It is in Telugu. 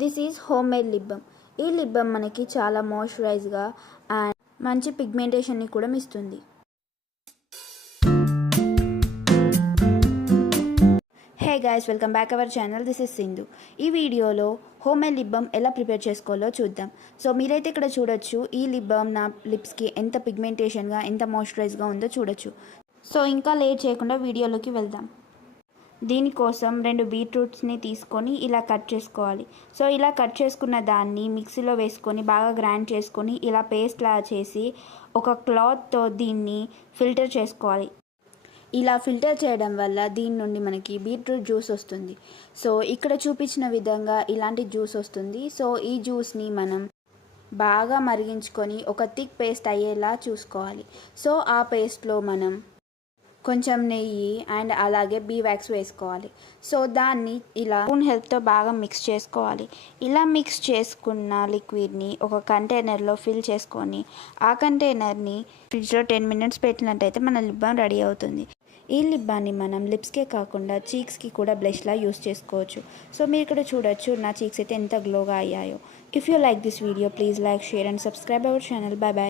This is home made lip balm. ఈ లిప్ బామ్ మనకి చాలా మాయిశ్చరైజ్గా అండ్ మంచి పిగ్మెంటేషన్ని కూడా ఇస్తుంది. Hey guys, welcome back our channel. This is Sindhu. ఈ వీడియోలో హోమ్ మేడ్ లిప్ బామ్ ఎలా ప్రిపేర్ చేసుకోవాలో చూద్దాం. సో మీరైతే ఇక్కడ చూడొచ్చు, ఈ లిప్ బామ్ నా లిప్స్కి ఎంత పిగ్మెంటేషన్గా ఎంత మాయిశ్చరైజ్గా ఉందో చూడొచ్చు. సో ఇంకా లేట్ చేయకుండా వీడియోలోకి వెళ్దాం. దీనికోసం 2 బీట్రూట్స్ని తీసుకొని ఇలా కట్ చేసుకోవాలి. సో ఇలా కట్ చేసుకున్న దాన్ని మిక్సీలో వేసుకొని బాగా గ్రైండ్ చేసుకొని ఇలా పేస్ట్లా చేసి ఒక క్లాత్తో దీన్ని ఫిల్టర్ చేసుకోవాలి. ఇలా ఫిల్టర్ చేయడం వల్ల దీని నుండి మనకి బీట్రూట్ జ్యూస్ వస్తుంది. సో ఇక్కడ చూపించిన విధంగా ఇలాంటి జ్యూస్ వస్తుంది. సో ఈ జ్యూస్ని మనం బాగా మరిగించుకొని ఒక థిక్ పేస్ట్ అయ్యేలా చూసుకోవాలి. సో ఆ పేస్ట్లో మనం కొంచెం నెయ్యి అండ్ అలాగే బీ వ్యాక్స్ వేసుకోవాలి. సో దాన్ని ఇలా స్పూన్ హెల్ప్తో బాగా మిక్స్ చేసుకోవాలి. ఇలా మిక్స్ చేసుకున్న లిక్విడ్ని ఒక కంటైనర్లో ఫిల్ చేసుకొని ఆ కంటైనర్ని ఫ్రిడ్జ్లో 10 minutes పెట్టినట్టయితే మన లిప్ బామ్ రెడీ అవుతుంది. ఈ లిప్ బామ్ని మనం లిప్స్కే కాకుండా చీక్స్కి కూడా బ్లష్లా యూస్ చేసుకోవచ్చు. సో మీరు ఇక్కడ చూడొచ్చు నా చీక్స్ అయితే ఎంత గ్లోగా అయ్యాయో. If you like this video, please like, share and subscribe our channel. By by.